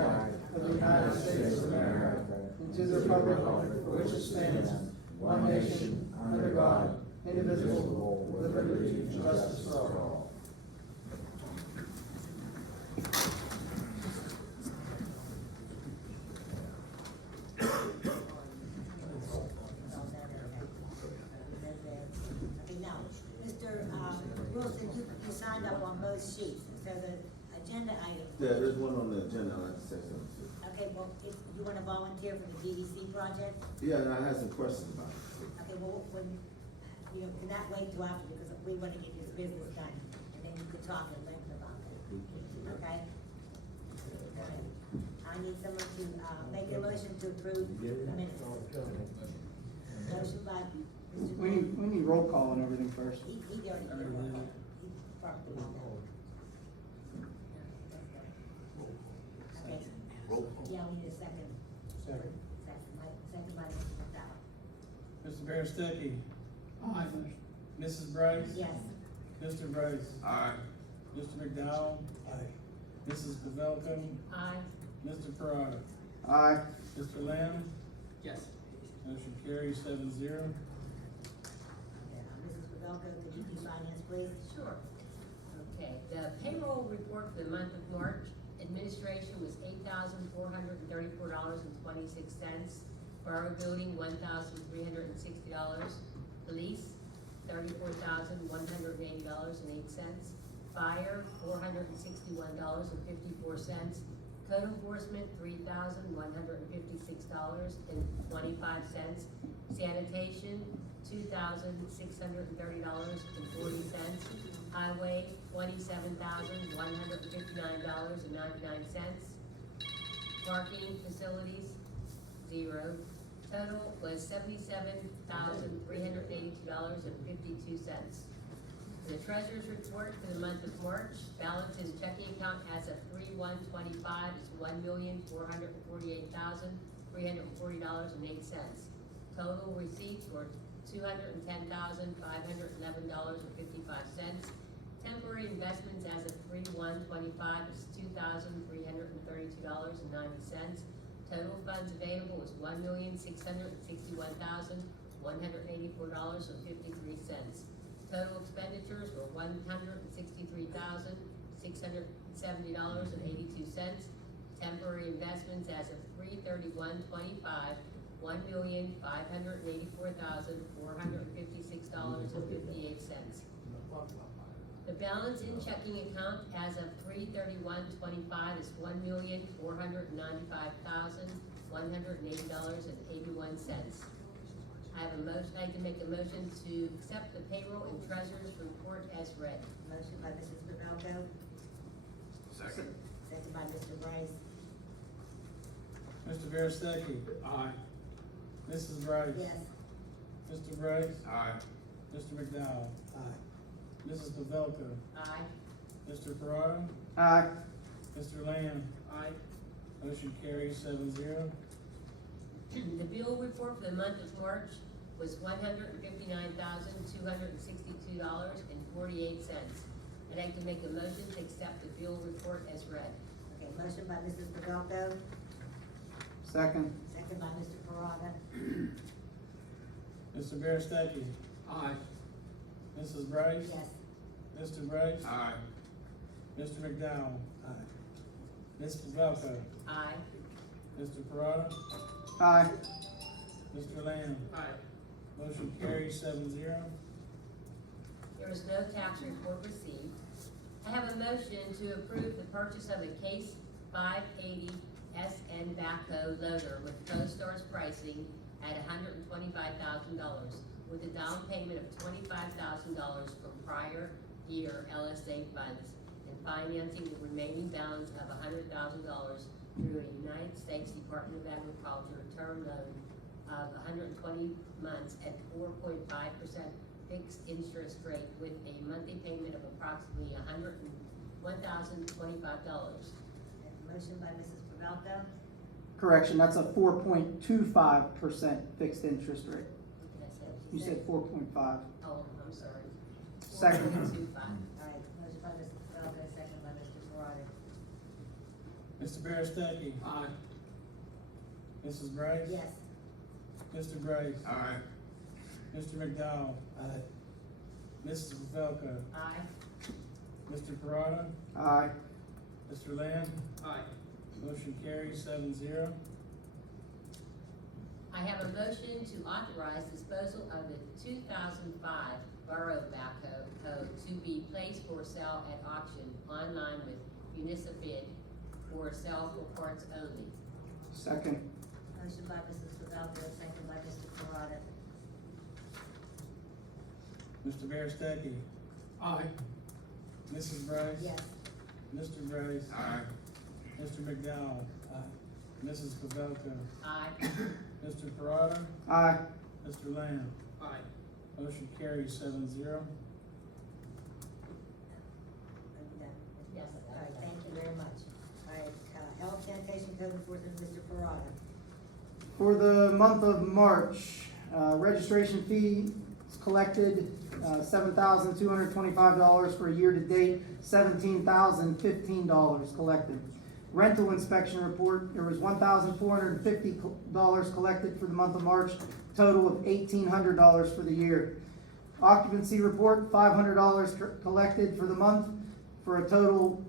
flag of the United States of America and to the republic for which it stands, one nation, under God, indivisible, with liberty and justice for all. Wilson, you signed up on both sheets, so the agenda item. Yeah, there's one on the agenda I'd like to say something to. Okay, well, if you wanna volunteer for the DVC project, Yeah, and I had some questions about it. okay, well, when, you know, can that wait till after, because we wanna get this business done, and then you can talk at length about it, okay? Go ahead. I need someone to, make a motion to approve the minutes. Motion by Mr. We need roll call and everything first. He already did it. He talked about that. Okay. Yeah, we need a second. Second. Second by Mr. McDowell. Mr. Berestecky. Aye. Mrs. Brice. Yes. Mr. Brice. Aye. Mr. McDowell. Aye. Mrs. Pavelko. Aye. Mr. Perrotta. Aye. Mr. Lamb. Yes. Motion carries 7-0. Mrs. Pavelko, could you do finance, please? Sure. Okay, the payroll report for the month of March, administration was $8,434.26. Borough building, $1,360. Police, $34,180.08. Fire, $461.54. Code enforcement, $3,156.25. Sanitation, $2,630.40. Highway, $27,159.99. Parking facilities, 0. Total was $77,382.52. The treasurer's report for the month of March, balance in checking account as of 3/1/25 is $1,448,340.08. Total receipts were $210,511.55. Temporary investments as of 3/1/25 is $2,332.90. Total funds available was $1,661,184.53. Total expenditures were $163,670.82. Temporary investments as of 3/31/25, $1,584,456.58. The balance in checking account as of 3/31/25 is $1,495,180.81. I have a motion, I'd like to make a motion to accept the payroll and treasurer's report as read. Motion by Mrs. Pavelko, Second. second by Mr. Brice. Mr. Berestecky. Aye. Mrs. Brice. Yes. Mr. Brice. Aye. Mr. McDowell. Aye. Mrs. Pavelko. Aye. Mr. Perrotta. Aye. Mr. Lamb. Aye. Motion carries 7-0. The bill report for the month of March was $159,262.48. I'd like to make a motion to accept the bill report as read. Okay, motion by Mrs. Pavelko, Second. second by Mr. Perrotta. Mr. Berestecky. Aye. Mrs. Brice. Yes. Mr. Brice. Aye. Mr. McDowell. Aye. Ms. Pavelko. Aye. Mr. Perrotta. Aye. Mr. Lamb. Aye. Motion carries 7-0. There is no tax report received. I have a motion to approve the purchase of a Case 580 SN backhoe loader with CoStar's pricing at $125,000 with a down payment of $25,000 from prior year LSA funds and financing the remaining balance of $100,000 through a United States Department of Agriculture term loan of 120 months at 4.5% fixed interest rate with a monthly payment of approximately $1,025. Motion by Mrs. Pavelko, Correction, that's a 4.25% fixed interest rate. You said 4.5. Oh, I'm sorry. Second. 4.25. all right, motion by Mrs. Pavelko, second by Mr. Perrotta. Mr. Berestecky. Aye. Mrs. Brice. Yes. Mr. Brice. Aye. Mr. McDowell. Aye. Mrs. Pavelko. Aye. Mr. Perrotta. Aye. Mr. Lamb. Aye. Motion carries 7-0. I have a motion to authorize disposal of the 2005 Borough backhoe to be placed for sale at auction online with municipal for sale for parts only. Second. Motion by Mrs. Pavelko, second by Mr. Perrotta. Mr. Berestecky. Aye. Mrs. Brice. Yes. Mr. Brice. Aye. Mr. McDowell. Mrs. Pavelko. Aye. Mr. Perrotta. Aye. Mr. Lamb. Aye. Motion carries 7-0. Are you done? Yes. All right, thank you very much. All right, health, sanitation, code enforcement, Mr. Perrotta. For the month of March, registration fee is collected, $7,225 for a year-to-date, $17,015 collected. Rental inspection report, there was $1,450 collected for the month of March, total of $1,800 for the year. Occupancy report, $500 collected for the month, for a total,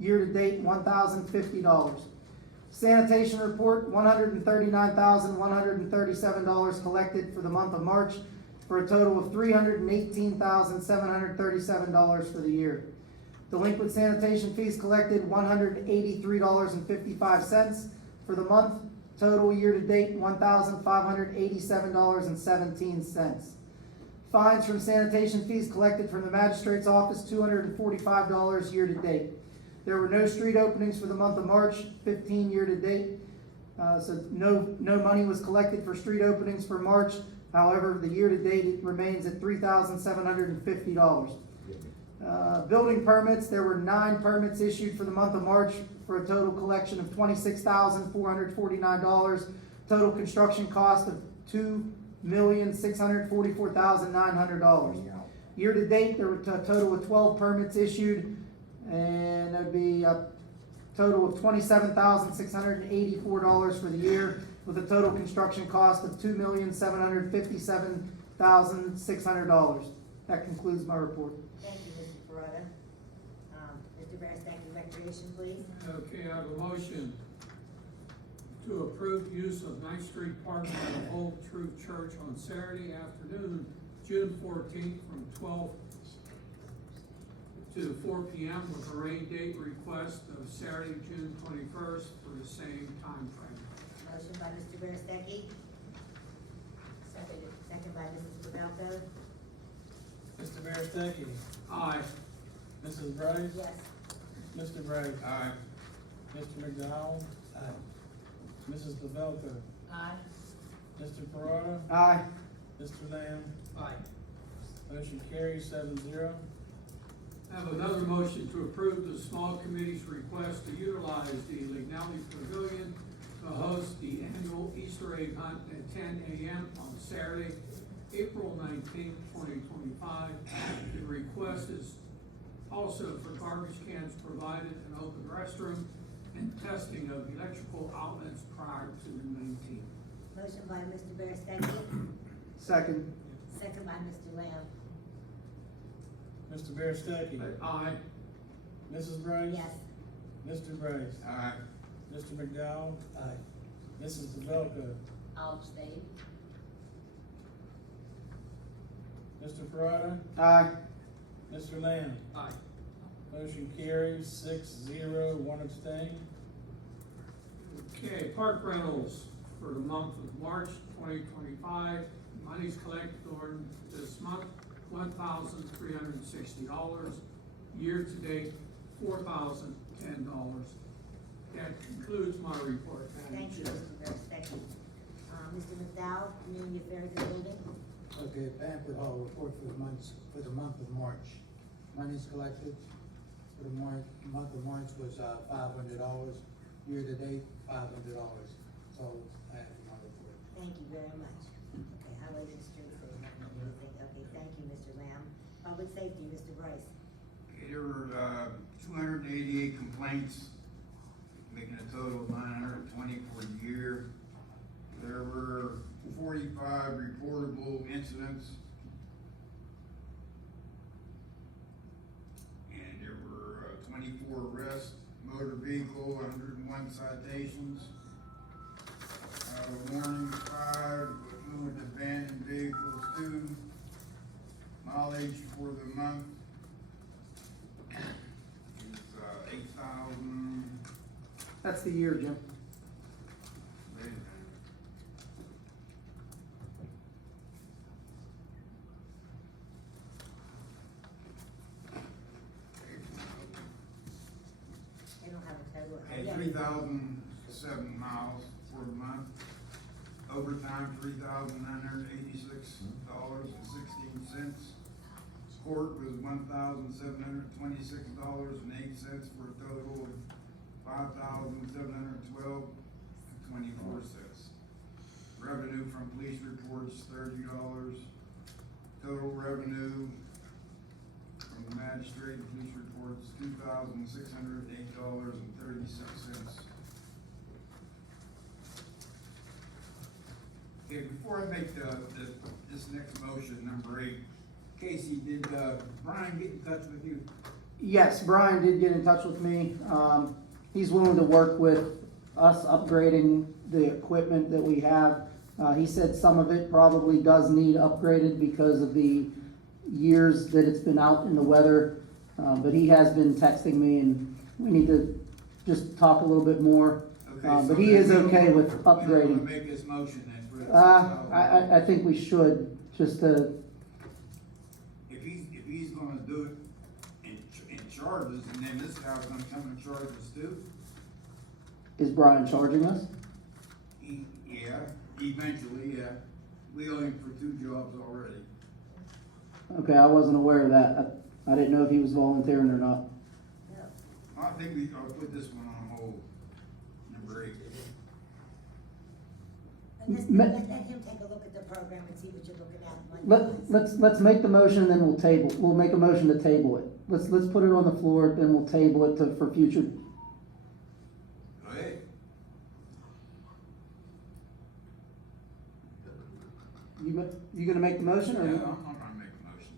year-to-date, $1,050. Sanitation report, $139,137 collected for the month of March, for a total of $318,737 for the year. Delinquent sanitation fees collected, $183.55 for the month, total year-to-date, $1,587.17. Fines from sanitation fees collected from the magistrate's office, $245 year-to-date. There were no street openings for the month of March, 15 year-to-date. So no money was collected for street openings for March. However, the year-to-date, it remains at $3,750. Building permits, there were 9 permits issued for the month of March for a total collection of $26,449. Total construction cost of $2,644,900. Year-to-date, there were a total of 12 permits issued, and that'd be a total of $27,684 for the year, with a total construction cost of $2,757,600. That concludes my report. Thank you, Mr. Perrotta. Mr. Berestecky, recreation, please. Okay, I have a motion to approve use of Ninth Street Park by the Old Truth Church on Saturday afternoon, June 14th, from 12 to 4 p.m. with a rain date request of Saturday, June 21st for the same time frame. Motion by Mr. Berestecky, Seconded. second by Mrs. Pavelko. Mr. Berestecky. Aye. Mrs. Brice. Yes. Mr. Brice. Aye. Mr. McDowell. Mrs. Pavelko. Aye. Mr. Perrotta. Aye. Mr. Lamb. Aye. Motion carries 7-0. I have another motion to approve the small committee's request to utilize the Lignelli Pavilion to host the annual Easter egg hunt at 10 a.m. on Saturday, April 19th, 2025. The request is also for garbage cans provided, an open restroom, and testing of electrical outlets prior to the 19th. Motion by Mr. Berestecky, Second. second by Mr. Lamb. Mr. Berestecky. Aye. Mrs. Brice. Yes. Mr. Brice. Aye. Mr. McDowell. Mrs. Pavelko. I'll abstain. Mr. Perrotta. Aye. Mr. Lamb. Aye. Motion carries 6-0, 1 abstain. Okay, park rentals for the month of March 2025. Monies collected during this month, $1,360. Year-to-date, $4,010. That concludes my report, Madam Thank you, Chair. Mr. Berestecky. Mr. McDowell, Community Affairs and Building. Okay, banquet hall report for the month of March. Monies collected for the month of March was $500. Year-to-date, $500. So I have my report. Thank you very much. Okay, highway and streets, there's nothing, anything. Okay, thank you, Mr. Lamb. Public safety, Mr. Brice. There were 288 complaints total of $920 for the year. There were 45 reportable incidents. And there were 24 arrests, motor vehicle, 101 citations. Warnings 5, moving abandoned vehicles 2. Mileage for the month is 8,000. That's the year, Jim. Wait a minute. They don't have a total. Okay, 3,007 miles for the month. Overtime, $3,986.16. Court was $1,726.08 for a total of $5,712.24. Revenue from police reports, $30. Total revenue from the magistrate and police reports, $2,608.36. Okay, before I make this next motion, number 8, Casey, did Brian get in touch with you? Yes, Brian did get in touch with me. He's willing to work with us upgrading the equipment that we have. He said some of it probably does need upgraded because of the years that it's been out in the weather. But he has been texting me and we need to just talk a little bit more. Okay, But he is okay with We don't wanna upgrading. make this motion then for the I think we should, just to, If he's gonna do it in charges, and then this guy's gonna come and charge us too? is Brian charging us? Yeah, eventually, yeah. We owe him for 2 jobs already. Okay, I wasn't aware of that. I didn't know if he was volunteering or not. No. I think I'll put this one on hold, number 8. And just Ma- let him take a look at the program and see what you're looking at. money-wise. Let's make the motion, then we'll make a motion to table it. Let's put it on the floor, then we'll table it for future. Go ahead. You gonna make the motion, Yeah, or? I'm gonna make a motion.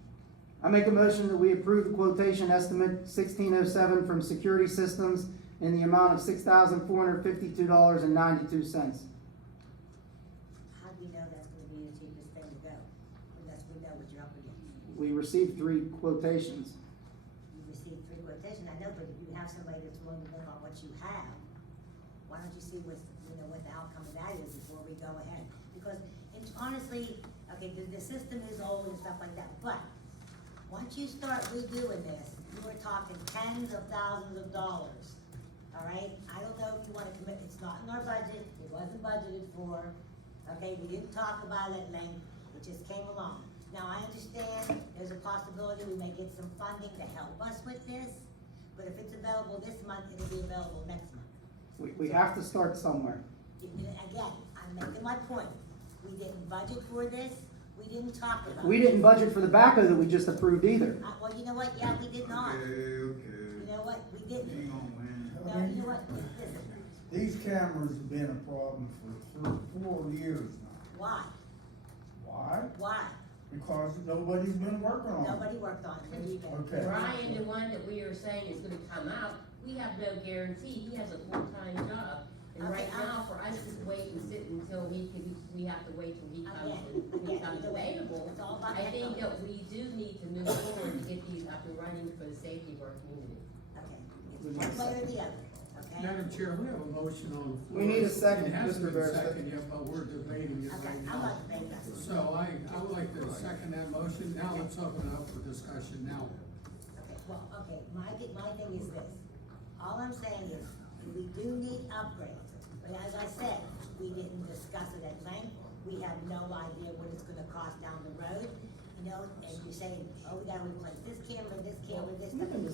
I make a motion that we approve the quotation estimate 1607 from Security Systems in the amount of $6,452.92. How do you know that's gonna be the cheapest thing to go? Unless we know what you're up against. We received 3 quotations. You received 3 quotations, I know, but if you have somebody that's willing to work on what you have, why don't you see what the outcome of that is before we go ahead? Because honestly, okay, the system is old and stuff like that, but once you start redoing this, you are talking tens of thousands of dollars, all right? I don't know if you wanna commit, it's not in our budget, it wasn't budgeted for, okay? We didn't talk about it at length, it just came along. Now, I understand there's a possibility we may get some funding to help us with this, but if it's available this month, it'll be available next month. We have to start somewhere. Again, I'm making my point, we didn't budget for this, we didn't talk about it. We didn't budget for the backhoe that we just approved either. Well, you know what, yeah, we did not. Okay. You know what, we didn't. Hang on, man. No, you know what, listen, These cameras have been a problem for 4 years now. why, Why? Because nobody's been working on it. nobody worked on it, there you go. Okay. Brian, the one that we are saying is gonna come out, we have no guarantee, he has a full-time job. And right Okay, now, for us to wait and sit until we have to wait till he comes and Again, becomes either way, available. it's all about I think technology. that we do need to move forward to get these up and running for the safety of our community. Okay, it's one way or the other, okay? Madam Chair, we have a motion on the floor. We need a second, It hasn't Mr. been Berestecky. seconded yet, but we're debating it Okay, right I'm now. not debating that. So I would like to second that motion. Now let's open it up for discussion now. Okay, well, okay, my thing is this, all I'm saying is, we do need upgrades, but as I said, we didn't discuss it at length, we have no idea what it's gonna cost down the road, and you're saying, oh, we gotta replace this camera, this.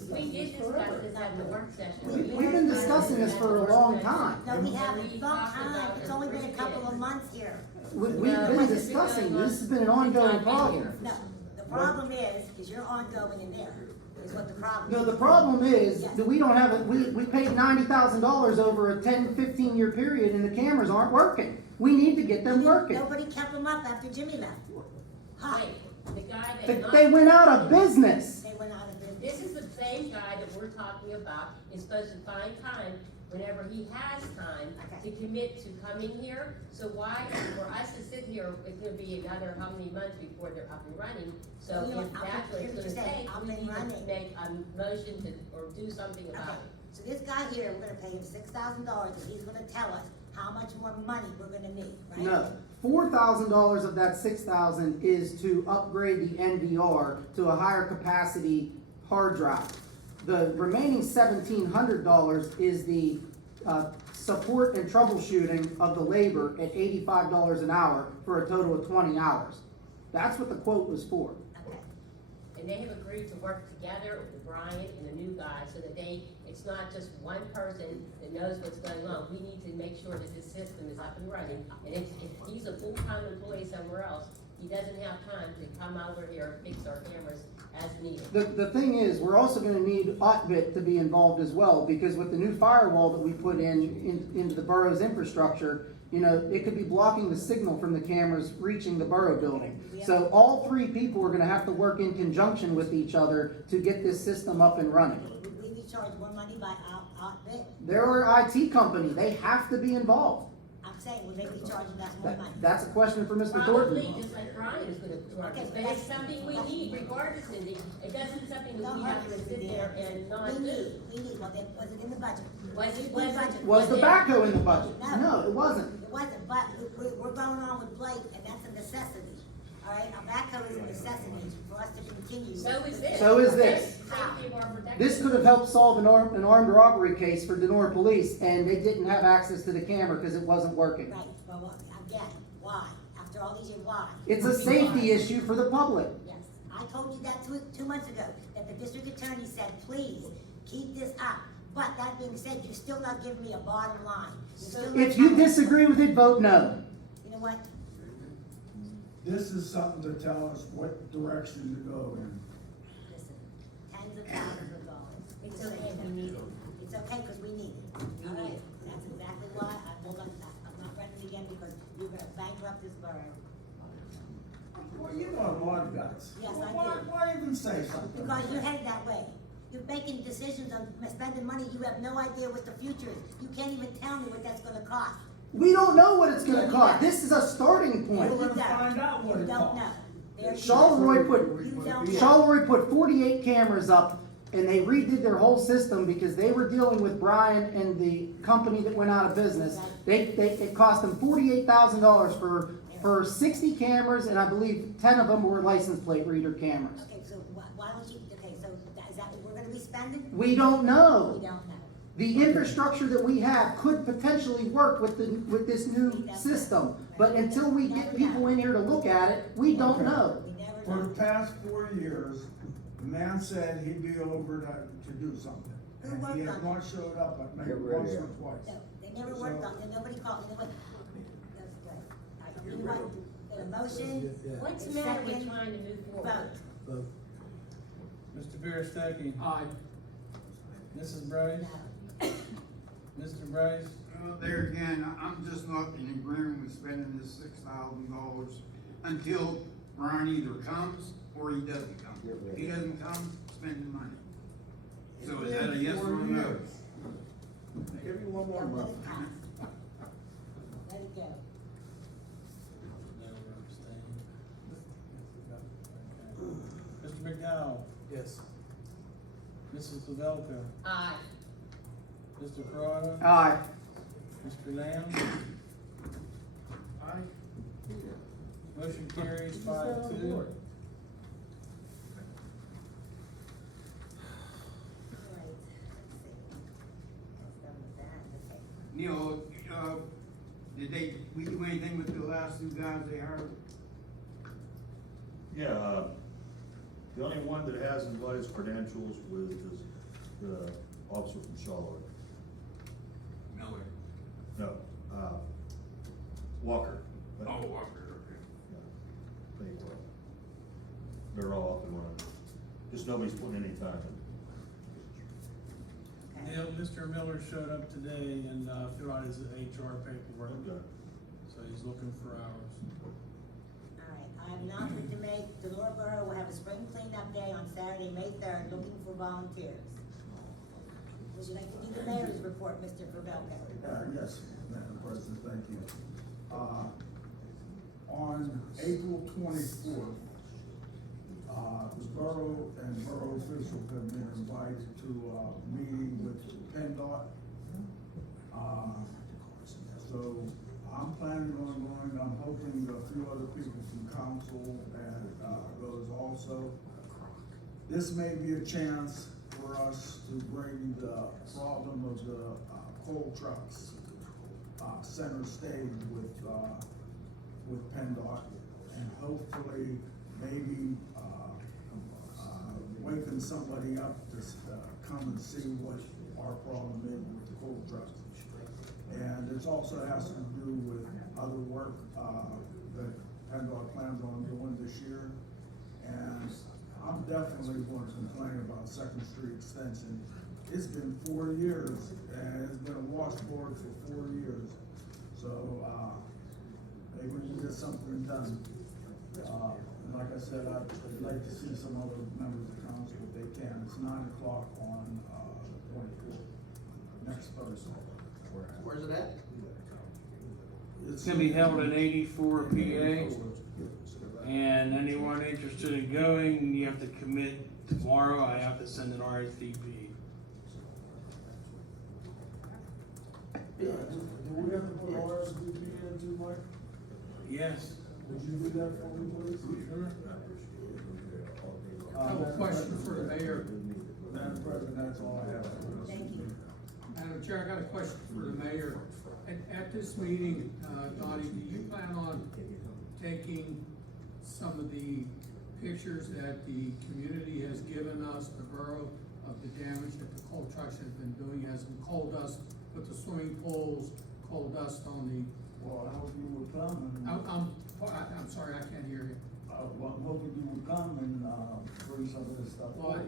We did discuss this at the work session. We've been discussing this for a long time. No, we haven't, We long talked time, about it's it. only been a couple of months here. We've been discussing, this has been an ongoing problem. No, the problem is you're ongoing in there. is what the problem is. No, the problem is Yes. that we don't have, we paid $90,000 over a 10, 15-year period and the cameras aren't working. We need to get them working. Nobody kept them up after Jimmy left. Huh? Wait, the guy They that. they went out of business. They went out of business. This is the same guy that we're talking about, is supposed to find time, whenever he has time, to commit to coming here. So why, for us to sit here, it's gonna be another how many months before they're up and running? So You know, if I'll that's what hear it's what gonna you're saying, take, up we and need to running. make a motion to, or do something Okay, about it. so this guy here, we're gonna pay him $6,000, and he's gonna tell us how much more money we're gonna need, right? No, $4,000 of that $6,000 is to upgrade the NVR to a higher capacity hard drive. The remaining $1,700 is the support and troubleshooting of the labor at $85 an hour for a total of 20 hours. That's what the quote was for. Okay, And they have agreed to work together with Brian and the new guy, so that it's not just one person that knows what's going on. We need to make sure that this system is up and running. And if he's a full-time employee somewhere else, he doesn't have time to come over here and fix our cameras as needed. The thing is, we're also gonna need Otbit to be involved as well, because with the new firewall that we put into the borough's infrastructure, you know, it could be blocking the signal from the cameras reaching the borough building. So all three people are gonna have to work in conjunction with each other to get this system up and running. would we be charged more money by outbid? They're our IT company, they have to be involved. I'm saying, would they be charging us more money? That's a question for Mr. Probably, Thornton. just like Brian is gonna charge us, Okay, but it's something we need regardless, Cindy. It doesn't something that Don't we have to argue sit with there me. and not We do. need, was it in the budget? Was it- In the was it- budget. Was the backhoe in the budget? No. No, it wasn't. It wasn't, but we're going on with Blake, and that's a necessity, all right? A backhoe is a necessity for us to continue. So is this. So is this. Safety of our protection. This could have helped solve an armed robbery case for Donora Police, and they didn't have access to the camera because it wasn't working. Right, well, again, why? After all these years, why? It's a safety issue for the public. Yes, I told you that two months ago, that the district attorney said, please, keep this up. But that being said, you're still not giving me a bottom line. You're still not If you telling me- disagree with it, vote no. You know what? This is something to tell us what direction to go in. Listen, tens of thousands of dollars. It's okay, we need it. It's okay, because we need it. All right, that's exactly why I'm not running again, because you're gonna bankrupt this borough. Well, you know a lot of guys. Yes, Well, I do. Why even say something? Because you're headed that way. You're making decisions on spending money, you have no idea what the future is. You can't even tell me what that's gonna cost. We don't know what it's gonna cost. This is a starting We're point. gonna find out what You it don't costs. know. There you Charleroi go. You don't know. Charleroi put 48 cameras up, and they redid their whole system because they were dealing with Brian and the company that went out of business. It cost them $48,000 for 60 cameras, and I believe 10 of them were license plate reader cameras. Okay, so why don't you, okay, so is that what we're gonna be spending? We don't We know. don't know. The infrastructure that we have could potentially work with this new system, but until we get people in here to look at it, we don't know. We never For know. the past 4 years, the man said he'd be over to do something. Who And worked he has on not showed up, but maybe Get rid of once or him. twice. No, they never worked on, and nobody called, you know what? That's good. You want a motion? What's the matter with Second trying to move forward? Vote. Mr. Berestecky, Aye. Mrs. Brice, No. Mr. Brice, There again, I'm just not in agreement with spending this $6,000 until Brian either comes or he doesn't come. If he doesn't come, spend the money. So is that a yes or a no? Give me one more Let month. it pass. Let it go. no, abstaining. Mr. McDowell, Yes. Mrs. Pavelko, Aye. Mr. Perrotta, Aye. Mr. Lamb. Aye. Motion carries 5-2. All right, let's see. Let's go with that, okay. Neal, did we do anything with the last two guys they hired? Yeah, the only one that has his credentials with is the officer from Charlotte. Miller. No, Walker. Oh, Walker, okay. Yeah, they were. They're all up and running. Just nobody's putting any time in. Okay. Neal, Mr. Miller showed up today and, filled out his HR paperwork, Okay. so he's looking for hours. All right, I have announcement to make. Donora Borough will have a spring cleanup day on Saturday, May 3rd, looking for volunteers. Would you like to do the mayor's report, Mr. Pavelko? Yes, Madam President, thank you. On April 24th, the borough and borough officials have been invited to a meeting with PennDOT. So I'm planning on going, I'm hoping a few other people from council and those also. This may be a chance for us to bring the problem of the coal trucks center stage with PennDOT, and hopefully maybe waking somebody up to come and see what our problem is with the coal trucks. And it also has to do with other work that PennDOT plans on doing this year. And I'm definitely going to complain about Second Street Extension. It's been 4 years, and it's been a washboard for 4 years. So, maybe we can get something done. And like I said, I'd like to see some other members of council if they can. It's 9 o'clock on, the 24th, next Thursday. Where's it at? It's gonna be held in 84 PA, and anyone interested in going, you have to commit tomorrow. I have to send an RSVP. Yeah, do we have to put RSVP in too, Mike? Yes. Would you do that for me, please? Sure. I have a question for the mayor. Madam President, that's all I have. Thank you. Madam Chair, I got a question for the mayor. At this meeting, Donnie, do you plan on taking some of the pictures that the community has given us, the borough, of the damage that the coal trucks have been doing, as in coal dust with the swimming pools, coal dust on the, Well, I hope you would come and, I'm sorry, I can't hear you. well, I'm hoping you would come and, bring some of this stuff. Why?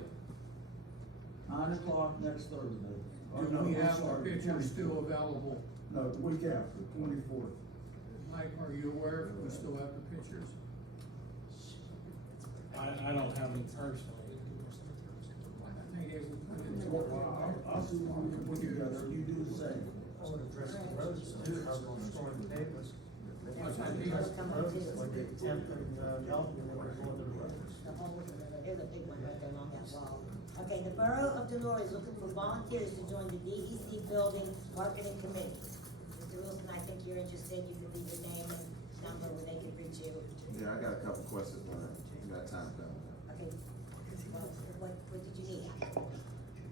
9 o'clock next Thursday. Or Do no, we I'm have sorry, the pictures 24th. still available? No, the week after, 24th. Mike, are you aware if we still have the pictures? I don't have them personally. I think it was put into. Well, I'll see what we can put together, you do the same. There's a big one right there along that wall. Okay, the Borough of Donora is looking for volunteers to join the DEC Building Marketing Committee. Mr. Wilson, I think you're interested, you can leave your name and number where they can reach you. Yeah, I got a couple questions when you got time coming. Okay, well, what did you need?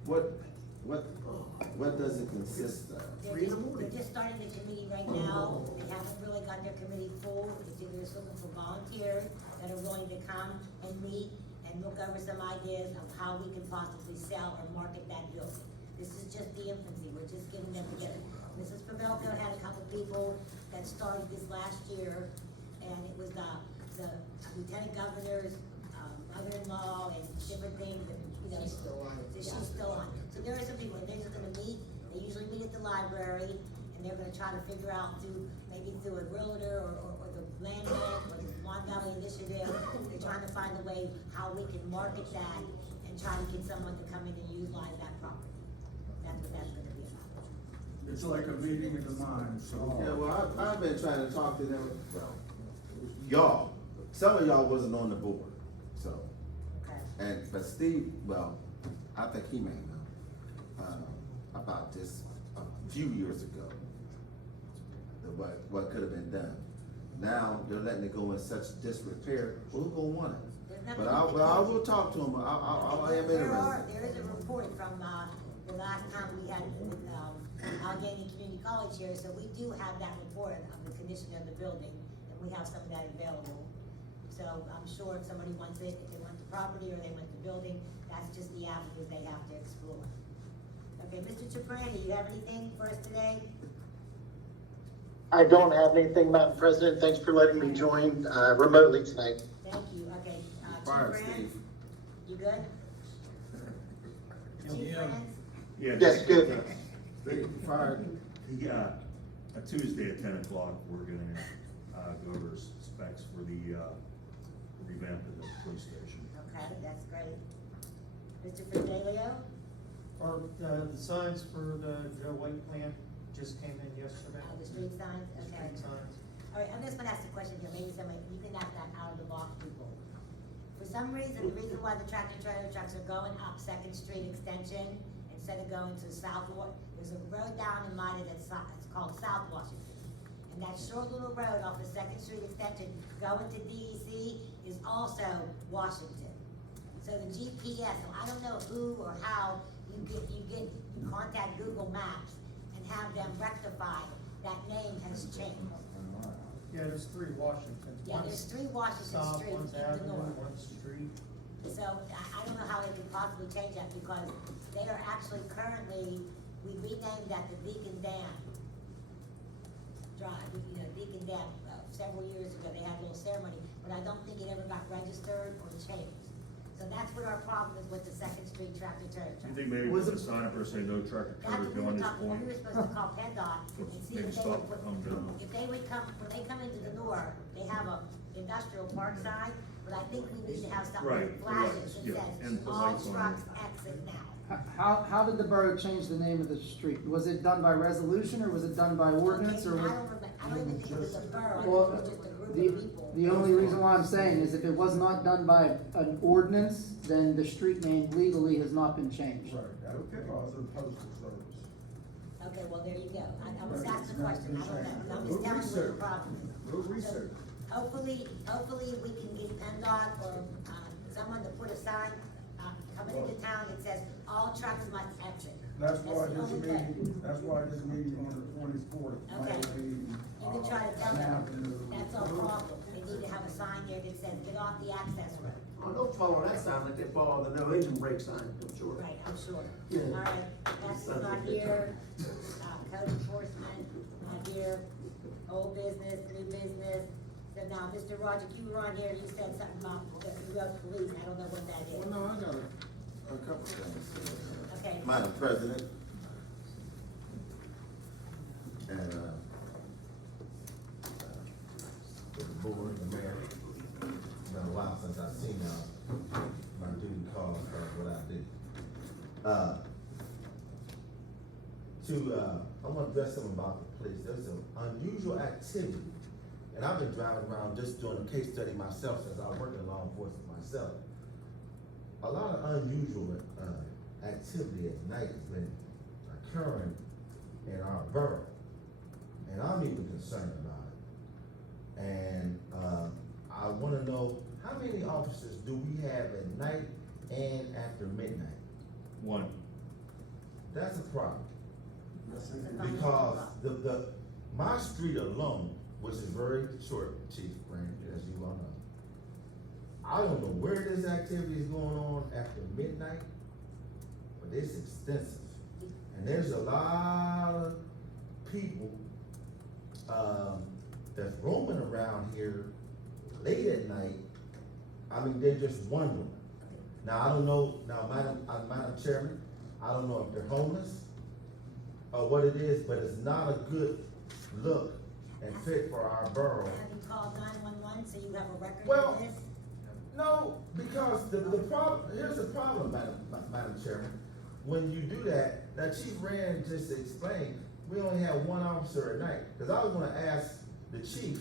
What does it consist of? They're just starting the committee right now, they haven't really got their committee full, they're just looking for volunteers that are willing to come and meet and look over some ideas of how we can possibly sell or market that building. This is just the infancy, we're just getting them together. Mrs. Pavelko had a couple people that started this last year, and it was the lieutenant governor's, mother-in-law and different things, and, you know. She's still on it. So she's still on it. So there are some people, and they're just gonna meet, they usually meet at the library, and they're gonna try to figure out maybe through a realtor or the land bank or the Mon Valley Initiative, they're trying to find a way how we can market that and try to get someone to come in and utilize that property. That's what that's gonna be about. It's like a meeting of the mind, so. Yeah, well, I've been trying to talk to them, well, y'all, some of y'all wasn't on the board, so. Okay. But Steve, well, I think he may know, about this a few years ago. What could have been done. Now, they're letting it go in such disrepair, well, who's gonna want it? There's But nothing I we can will talk to him, I am There interested. is a report from, the last time we had, Allegheny Community College here, so we do have that report of the condition of the building, and we have some of that available. So I'm sure if somebody wants it, if they want the property or they want the building, that's just the avenues they have to explore. Okay, Mr. Toprani, you have anything for us today? I don't have anything, Madam President. Thanks for letting me join remotely tonight. Thank you, okay. Fire, Chief Rands, Steve. you good? Chief Rands? Yeah. Yes, good. They fired, Yeah, a Tuesday at 10 o'clock, we're gonna, go over specs for the, revamp of the police station. Okay, that's great. Mr. Fronzaglio? Or the signs for the Joe White plant just came in yesterday. The street signs, The okay. street signs. All right, I'm just gonna ask a question here, maybe somebody, you can ask that out of the box, people. For some reason, the reason why the tractor trailer trucks are going up Second Street Extension instead of going to South there's a road down in Midas it's called South Washington. And that short little road off the Second Street Extension going to DEC is also Washington. So the GPS, so I don't know who or how you contact Google Maps and have them rectify that name has changed. Yeah, there's 3 Washingtons. Yeah, there's 3 Washington South, Streets one's in Avenue, Donora. one's Street. So I don't know how they could possibly change that because they are actually currently, we renamed that the Deacon Dam Drive, Deacon Dam, several years ago, they had a little ceremony, but I don't think it ever got registered or changed. So that's what our problem is with the Second Street tractor trailer You truck. think maybe Was with a it- sign up or say no tractor That's trailer what we were beyond this talking, point? we were supposed to call PennDOT and see Maybe if they stop, would put, down. if they would come, when they come into the door, they have a industrial park sign, but I think we need to have something Right, that flashes lights, and yeah, says, and put all lights on trucks it. exit now. How did the borough change the name of the street? Was it done by resolution, or was it done by ordinance, or? Okay, I don't even think it was a borough, I think it Well, was just a group of people. the only reason why I'm saying is if it was not done by an ordinance, then the street name legally has not been changed. Right, that was because of postal service. Okay, well, there you go, I was asking a question, I don't know, I'm just telling you what the problem is. little research. Hopefully we can get PennDOT or, someone to put a sign, coming into town that says, all trucks must exit. That's why the this only thing. meeting, that's why this meeting on the 24th. Okay. You can try to tell them, that's our problem, they need to have a sign there that says, get off the access road. Oh, don't follow that sign like they follow the no engine brake sign, I'm sure. Right, I'm sure. Yeah. All right, that's not here, code enforcement, not here, old business, new business. So now, Mr. Roger, you were on here, you said something about the road police, I don't know what that is. Well, no, I got a couple things. Okay. Madam President. And, the board, the mayor, it's been a while since I've seen, my duty calls for what I did. I want to address something about the police. There's some unusual activity, and I've been driving around just doing a case study myself since I worked in law enforcement myself. A lot of unusual activity at night has been occurring in our borough, and I'm even concerned about it. And I want to know, how many officers do we have at night and after midnight? 1. That's a problem. Because my street alone, which is very short, Chief Brand, as you all know, I don't know where this activity is going on after midnight, but it's extensive. And there's a lot of people, that's roaming around here late at night. I mean, they're just wondering. Now, I don't know, Madam Chairman, I don't know if they're homeless or what it is, but it's not a good look and fit for our borough. Have you called 911 so you have a record Well, of this? No, because the problem, here's the problem, Madam Chairman. When you do that, now Chief Rand just explained, we only have 1 officer at night. Cause I was gonna ask the chief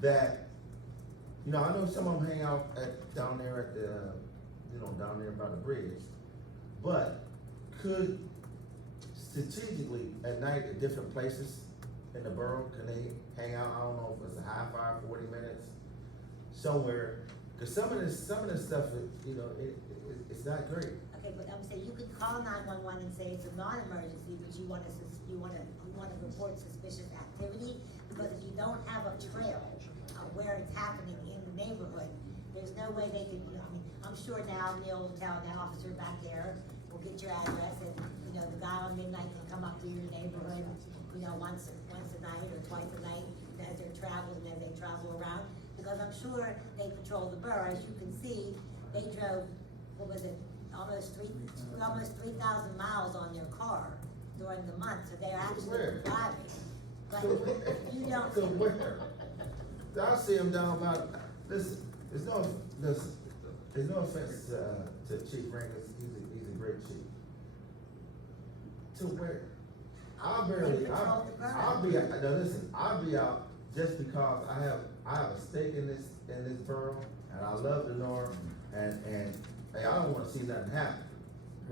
that, I know some of them hang out down there at the, down there by the bridge. But could strategically at night at different places in the borough, can they hang out? I don't know if it's a high five, 40 minutes, somewhere. Cause some of this stuff, it's not great. Okay, but I'm saying you could call 911 and say it's a non-emergency, but you wanna report suspicious activity, because if you don't have a trail of where it's happening in the neighborhood, there's no way they could, I'm sure now Neal will tell that officer back there, will get your address, and, the guy on midnight can come up to your neighborhood, once a night or twice a night, as they're traveling, as they travel around, because I'm sure they patrol the borough. As you can see, they drove, what was it, almost 3,000 miles on their car during the month, so they're actually Where? driving. But So where? you don't. So where? I see him down about, listen, there's no offense to Chief Ranks, he's a great chief. To where? I'll be out, now listen, I'll be out just because I have a stake in this borough, and I love Donora, and hey, I don't wanna see nothing happen.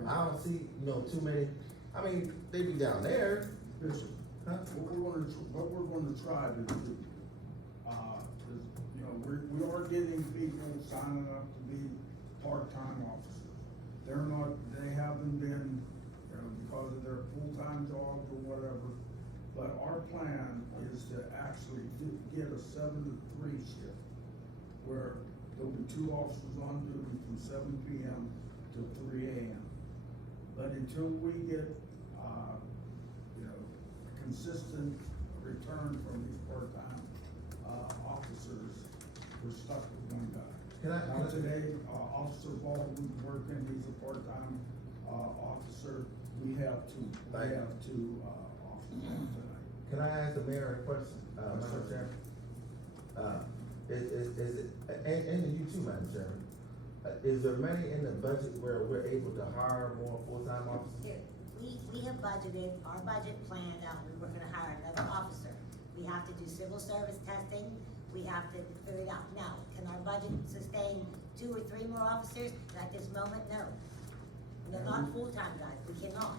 I don't see, too many, I mean, they be down there, Bishop, huh? what we're gonna try to do, is, we are getting people signing up to be part-time officers. They haven't been, because of their full-time jobs or whatever, but our plan is to actually get a 7 to 3 shift, where there'll be 2 officers on duty from 7 PM to 3 AM. But until we get, consistent return from these part-time, officers, we're stuck with one guy. Now today, Officer Baldwin's working, he's a part-time, officer, we have 2 officers on tonight. Can I ask the mayor a question, Madam Chairman? Is it, and you too, Madam Chairman, is there money in the budget where we're able to hire more full-time officers? Here, we have budgeted, our budget planned out, we were gonna hire another officer. We have to do civil service testing, we have to figure it out. Now, can our budget sustain 2 or 3 more officers? At this moment, no. Not full-time guys, we cannot.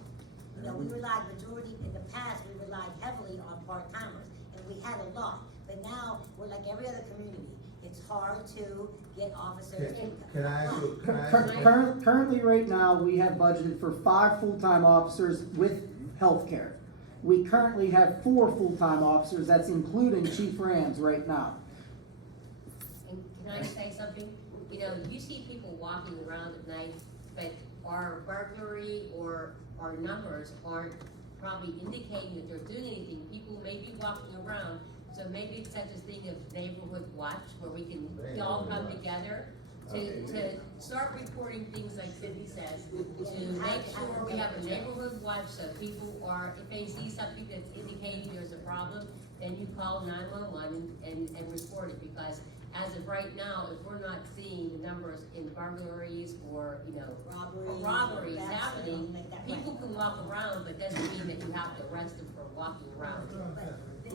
We relied in the past, we relied heavily on part-timers, and we had a lot. But now, we're like every other community, it's hard to get officers. Can I ask you? Currently, right now, we have budgeted for 5 full-time officers with healthcare. We currently have 4 full-time officers, that's including Chief Rands right now. And can I say something? You see people walking around at night, but our burglary or our numbers aren't probably indicating that they're doing anything. People may be walking around, so maybe it's such a thing of neighborhood watch where we can all come together to start reporting things like Cindy says, to make sure we have a neighborhood watch so people are, if they see something that's indicating there's a problem, then you call 911 and report it, because as of right now, if we're not seeing the numbers in burglaries or, robberies happening, people can walk around, but doesn't mean that you have to arrest them for walking around. This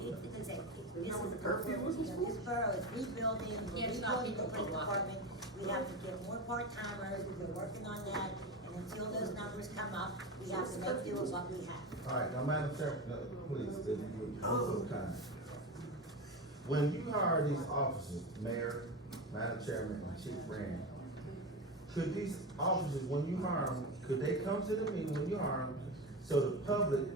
borough is rebuilding, we're rebuilding the police department, we have to get more part-timers, we've been working on that, and until those numbers come up, we have to make do with what we have. All right, now, Madam Chair, please, if you would, so kind. When you hire these officers, Mayor, Madam Chairman, and Chief Rand, could these officers, when you hire them, could they come to the meeting when you hire them, so the public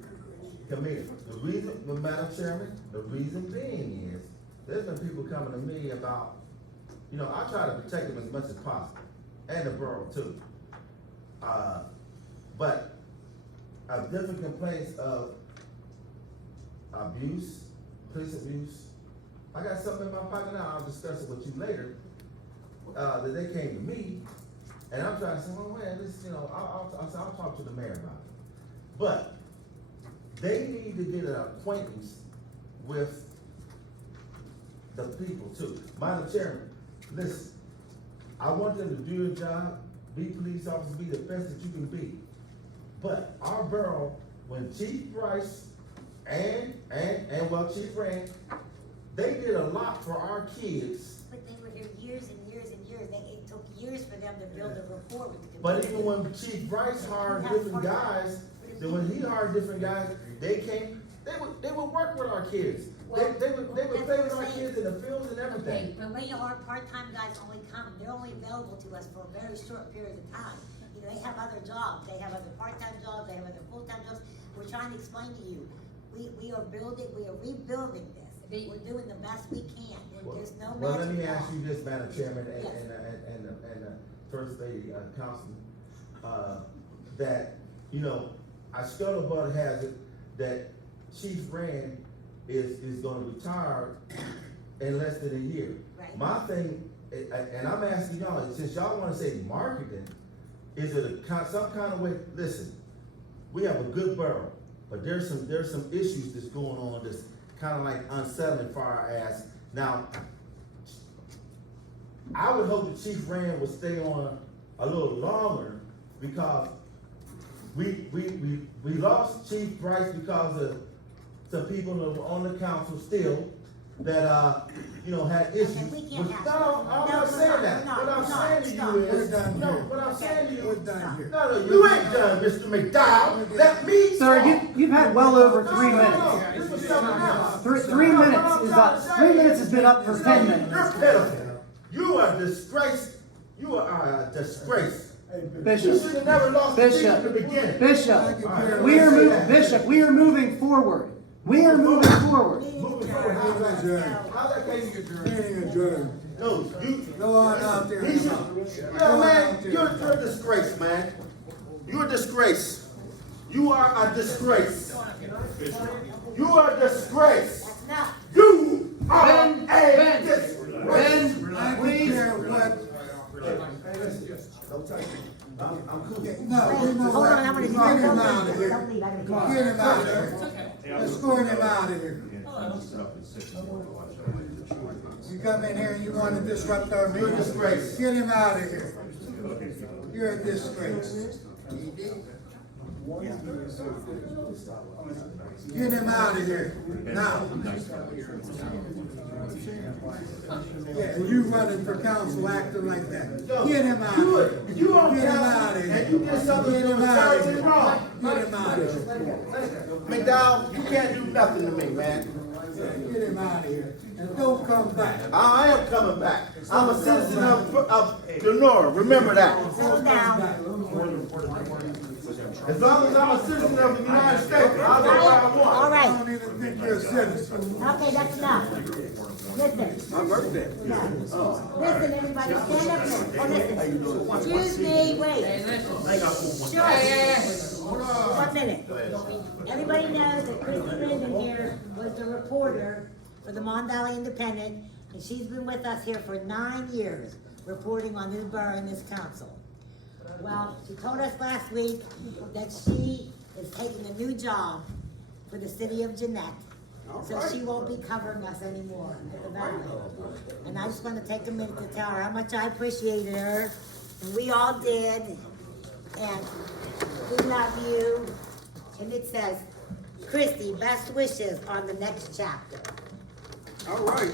can meet them? The reason, Madam Chairman, the reason being is, there's been people coming to me about, I try to protect them as much as possible, and the borough too. But different complaints of abuse, police abuse. I got something in my pocket now, I'll discuss it with you later, that they came to me, and I'm trying to say, well, man, this, I'll talk to the mayor about it. But they need to get an acquaintance with the people too. Madam Chairman, listen, I want them to do their job, be police officers, be the best that you can be. But our borough, when Chief Brice and Chief Rand, they did a lot for our kids. But they were here years and years and years, it took years for them to build a rapport with the community. But even when Chief Brice hired different guys, then when he hired different guys, they came, they would work with our kids. They would play with our kids in the fields and everything. But we our part-time guys only come, they're only available to us for a very short period of time. They have other jobs, they have other part-time jobs, they have other full-time jobs. We're trying to explain to you, we are rebuilding this. We're doing the best we can. There's no magic. Well, let me ask you this, Madam Chairman, and First Lady, Councilman, that, our scuttlebutt has it that Chief Rand is gonna retire in less than a year. Right. My thing, and I'm asking y'all, since y'all wanna say marketing, Is it some kind of way, listen, we have a good borough, but there's some issues that's going on that's kind of like unsettling for our ass. Now, I would hope that Chief Rand would stay on a little longer because we lost Chief Brice because of some people that were on the council still that, you know, had issues. Okay, we can't have No, I'm not saying that. What I'm saying to you is, what I'm saying to you is, no, you ain't done, Mr. McDowell. Let me Sir, talk. you've had well over 3 minutes. This was something else. 3 minutes is up. 3 minutes has been up for 10 minutes. You're pitiful. You are a disgrace. You are a disgrace. You Bishop, should have never lost the seat at the beginning. Bishop, we are moving forward. We are moving forward. Moving forward. How's that case adjourned? No, you. Go on out there. Yeah, man, you're a disgrace, man. You're a disgrace. You are a disgrace. You are a disgrace. You are a disgrace. I don't care what. I'm cool. No, you know Hold what? on, I'm gonna Get him out of here. Don't leave, I gotta go. Get him out of here. Escort him out of here. You come in here and you want to disrupt our meeting. You're a disgrace. Get him out of here. You're a disgrace. Get him out of here now. Yeah, and you running for council acting like that. Get him out of here. You don't Get him out of here. and you did something Get that him was out of terribly here. wrong. Get him out of here. McDowell, you can't do nothing to me, man. Get him out of here. And don't come back. I am coming back. I'm a citizen of Donora. Remember that. Settle down. As long as I'm a citizen of the United States, I'll do what I want. All I right, don't even think you're a citizen. okay, that's enough. Listen. My birthday. Listen, everybody, stand up here. Oh, listen. Excuse me, wait. Sure. 1 minute. Everybody knows that Christy Linden here was the reporter for the Mon Valley Independent, and she's been with us here for 9 years, reporting on this borough and this council. Well, she told us last week that she is taking a new job for the city of Jeanette. So she won't be covering us anymore at the valley. And I just want to take a minute to tell her how much I appreciated her, and we all did. And we love you. And it says, Christy, best wishes on the next chapter. All right.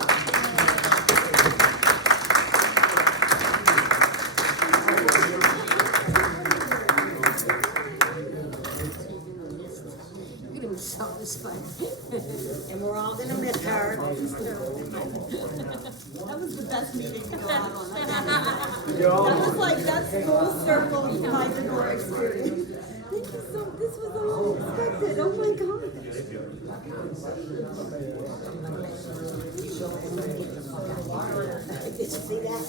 Look at him, satisfied. And we're all gonna miss her. That was the best meeting to go out on. That was like, that's full circle of my Donora experience. Thank you so, this was unexpected, oh my God. Did you see that?